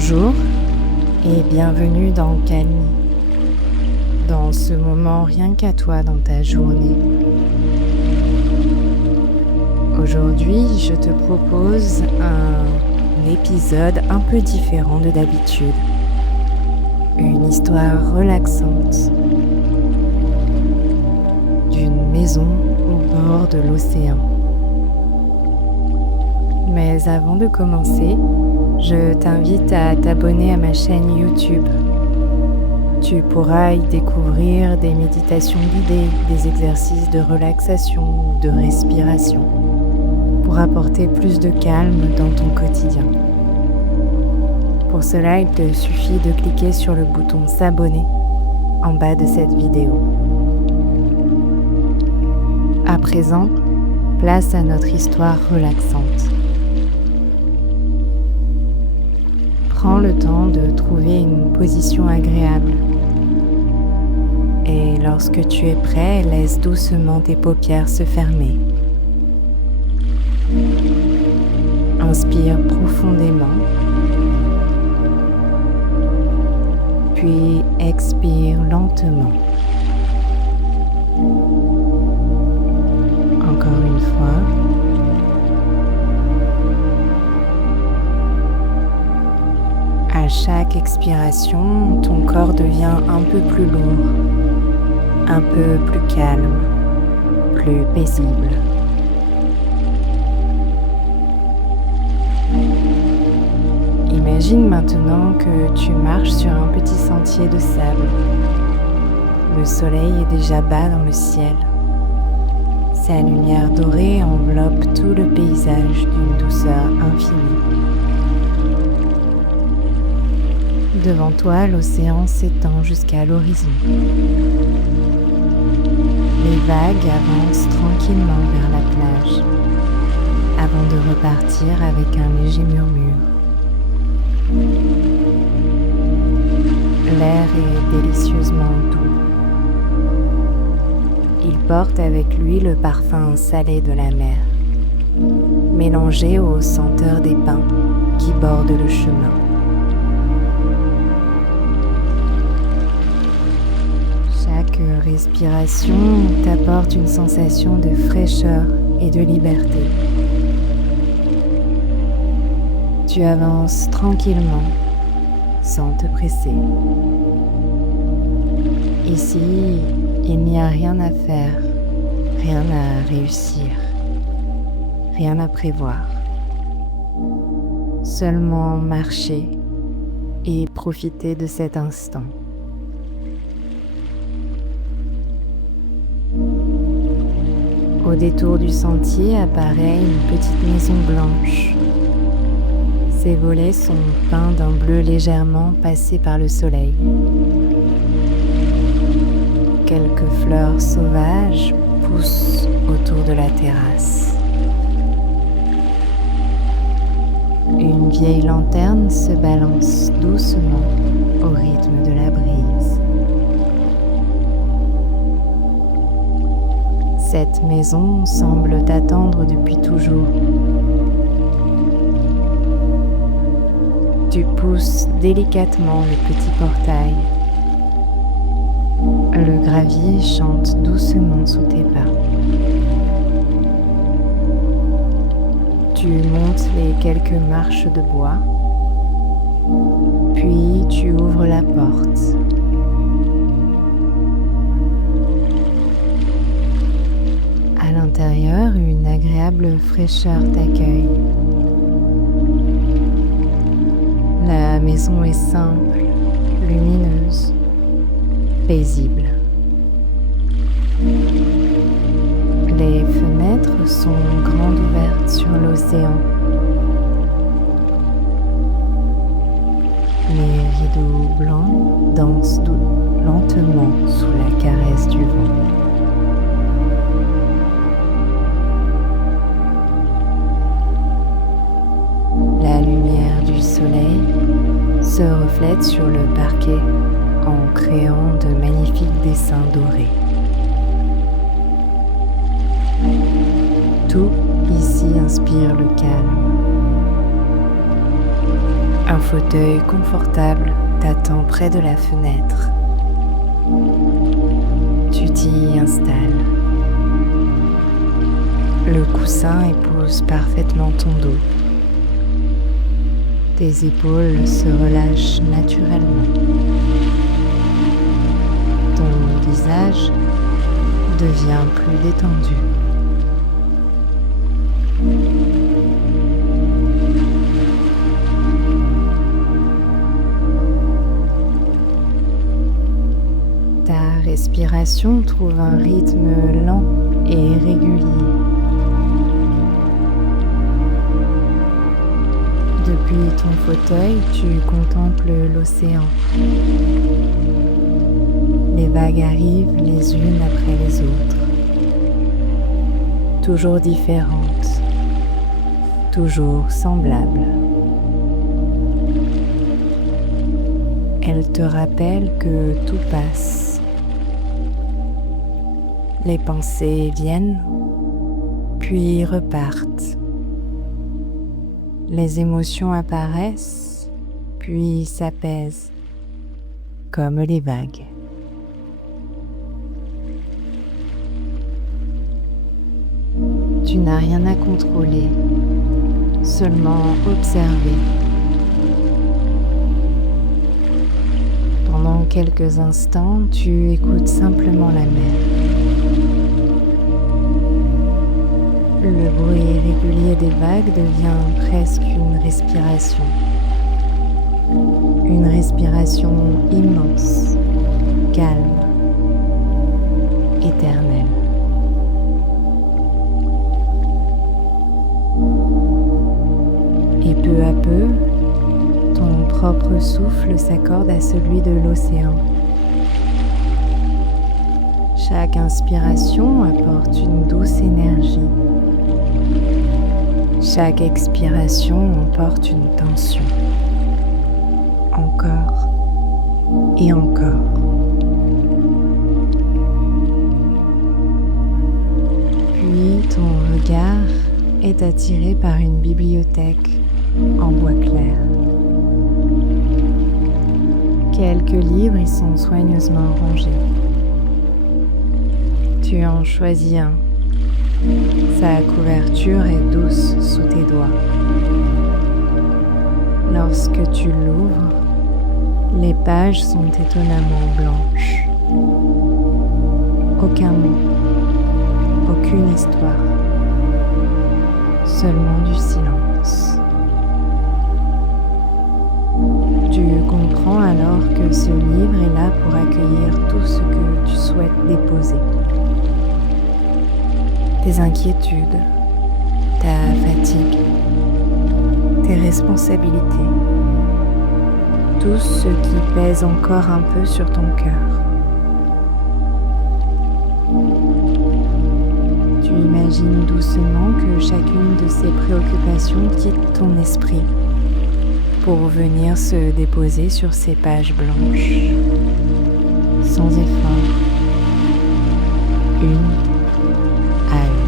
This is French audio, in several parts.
Bonjour et bienvenue dans Calme, dans ce moment rien qu'à toi dans ta journée. Aujourd'hui, je te propose un épisode un peu différent de d'habitude. Une histoire relaxante d'une maison au bord de l'océan. Mais avant de commencer, je t'invite à t'abonner à ma chaîne YouTube. Tu pourras y découvrir des méditations guidées, des exercices de relaxation ou de respiration pour apporter plus de calme dans ton quotidien. Pour cela, il te suffit de cliquer sur le bouton s'abonner en bas de cette vidéo. À présent, place à notre histoire relaxante. Prends le temps de trouver une position agréable. Et lorsque tu es prêt, laisse doucement tes paupières se fermer. Inspire profondément. Puis expire lentement. Encore une fois. À chaque expiration, ton corps devient un peu plus lourd, un peu plus calme, plus paisible. Imagine maintenant que tu marches sur un petit sentier de sable. Le soleil est déjà bas dans le ciel. Sa lumière dorée enveloppe tout le paysage d'une douceur infinie. Devant toi, l'océan s'étend jusqu'à l'horizon. Les vagues avancent tranquillement vers la plage, avant de repartir avec un léger murmure. L'air est délicieusement doux. Il porte avec lui le parfum salé de la mer, mélangé aux senteurs des pins qui bordent le chemin. Chaque respiration t'apporte une sensation de fraîcheur et de liberté. Tu avances tranquillement, sans te presser. Ici, il n'y a rien à faire, rien à réussir, rien à prévoir. Seulement marcher et profiter de cet instant. Au détour du sentier apparaît une petite maison blanche. Ses volets sont peints d'un bleu légèrement passé par le soleil. Quelques fleurs sauvages poussent autour de la terrasse. Une vieille lanterne se balance doucement au rythme de la brise. Cette maison semble t'attendre depuis toujours. Tu pousses délicatement le petit portail. Le gravier chante doucement sous tes pas. Tu montes les quelques marches de bois, puis tu ouvres la porte. À l'intérieur, une agréable fraîcheur t'accueille. La maison est simple, lumineuse, paisible. Les fenêtres sont grandes ouvertes sur l'océan. Les rideaux blancs dansent lentement sous la caresse du vent. La lumière du soleil se reflète sur le parquet en créant de magnifiques dessins dorés. Tout ici inspire le calme. Un fauteuil confortable t'attend près de la fenêtre. Tu t'y installes. Le coussin épouse parfaitement ton dos. Tes épaules se relâchent naturellement. Ton visage devient plus détendu. Ta respiration trouve un rythme lent et régulier. Depuis ton fauteuil, tu contemples l'océan. Les vagues arrivent les unes après les autres, toujours différentes, toujours semblables. Elles te rappellent que tout passe. Les pensées viennent, puis repartent. Les émotions apparaissent, puis s'apaisent, comme les vagues. Tu n'as rien à contrôler, seulement observer. Pendant quelques instants, tu écoutes simplement la mer. Le bruit régulier des vagues devient presque une respiration. Une respiration immense, calme, éternelle. Et peu à peu, ton propre souffle s'accorde à celui de l'océan. Chaque inspiration apporte une douce énergie. Chaque expiration emporte une tension. Encore et encore. Puis ton regard est attiré par une bibliothèque en bois clair. Quelques livres y sont soigneusement rangés. Tu en choisis un. Sa couverture est douce sous tes doigts. Lorsque tu l'ouvres, les pages sont étonnamment blanches. Aucun mot, aucune histoire, seulement du silence. Tu comprends alors que ce livre est là pour accueillir tout ce que tu souhaites déposer. Tes inquiétudes, ta fatigue, tes responsabilités, tout ce qui pèse encore un peu sur ton cœur. Tu imagines doucement que chacune de ces préoccupations quitte ton esprit pour venir se déposer sur ces pages blanches, sans effort, une à une.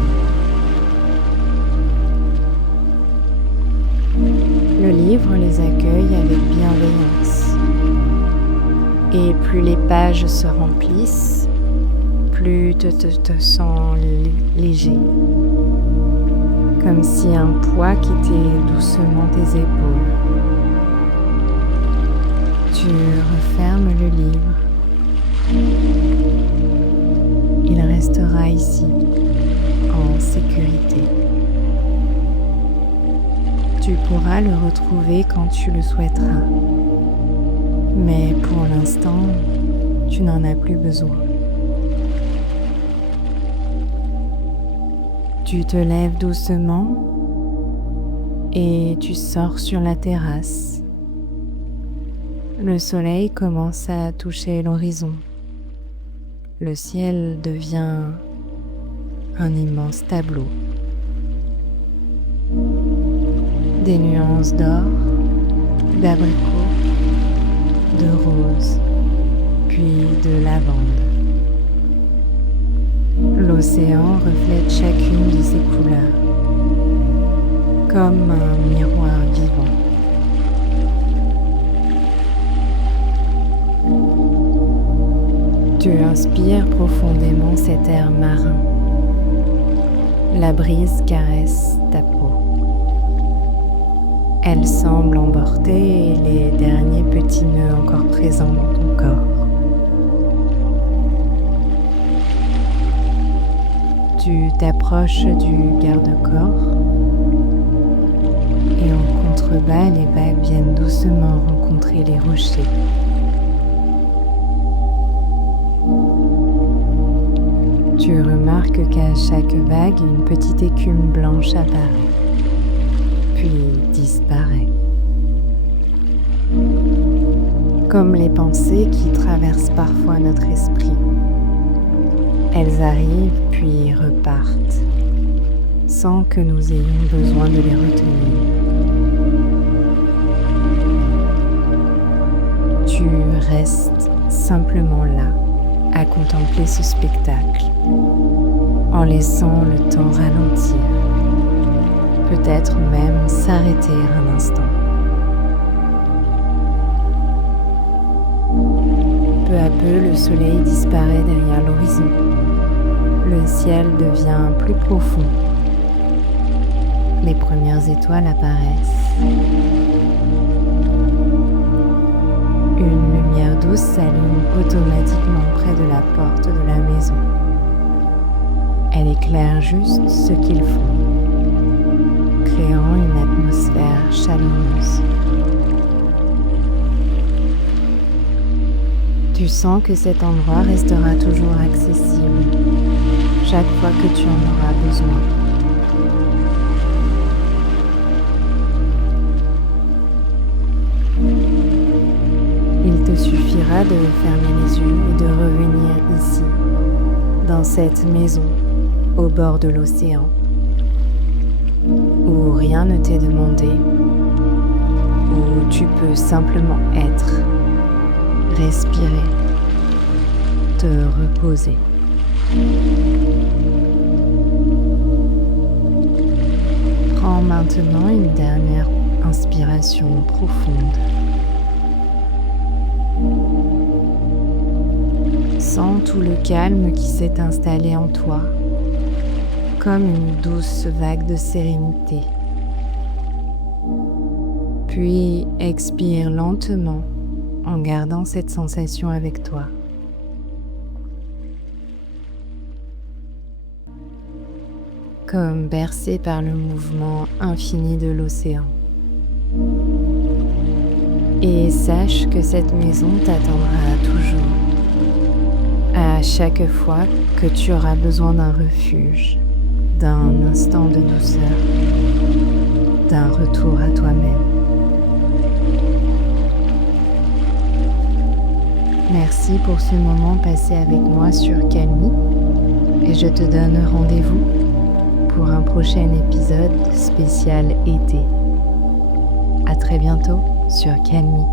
Le livre les accueille avec bienveillance. Et plus les pages se remplissent, plus tu te sens léger. Comme si un poids quittait doucement tes épaules. Tu refermes le livre. Il restera ici, en sécurité. Tu pourras le retrouver quand tu le souhaiteras. Mais pour l'instant, tu n'en as plus besoin. Tu te lèves doucement et tu sors sur la terrasse. Le soleil commence à toucher l'horizon. Le ciel devient un immense tableau. Des nuances d'or, d'abricot, de rose, puis de lavande. L'océan reflète chacune de ces couleurs, comme un miroir vivant. Tu inspires profondément cet air marin. La brise caresse ta peau. Elle semble emporter les derniers petits nœuds encore présents dans ton corps. Tu t'approches du garde-corps et en contrebas, les vagues viennent doucement rencontrer les rochers. Tu remarques qu'à chaque vague, une petite écume blanche apparaît, puis disparaît. Comme les pensées qui traversent parfois notre esprit. Elles arrivent puis repartent, sans que nous ayons besoin de les retenir. Tu restes simplement là, à contempler ce spectacle, en laissant le temps ralentir, peut-être même s'arrêter un instant. Peu à peu, le soleil disparaît derrière l'horizon. Le ciel devient plus profond. Les premières étoiles apparaissent. Une lumière douce s'allume automatiquement près de la porte de la maison. Elle éclaire juste ce qu'il faut, créant une atmosphère chaleureuse. Tu sens que cet endroit restera toujours accessible chaque fois que tu en auras besoin. Il te suffira de fermer les yeux et de revenir ici, dans cette maison, au bord de l'océan, où rien ne t'est demandé, où tu peux simplement être, respirer, te reposer. Prends maintenant une dernière inspiration profonde. Sens tout le calme qui s'est installé en toi, comme une douce vague de sérénité. Puis expire lentement en gardant cette sensation avec toi. Comme bercé par le mouvement infini de l'océan. Et sache que cette maison t'attendra toujours, à chaque fois que tu auras besoin d'un refuge, d'un instant de douceur, d'un retour à toi-même. Merci pour ce moment passé avec moi sur Calmy et je te donne rendez-vous pour un prochain épisode spécial été. À très bientôt sur Calmy.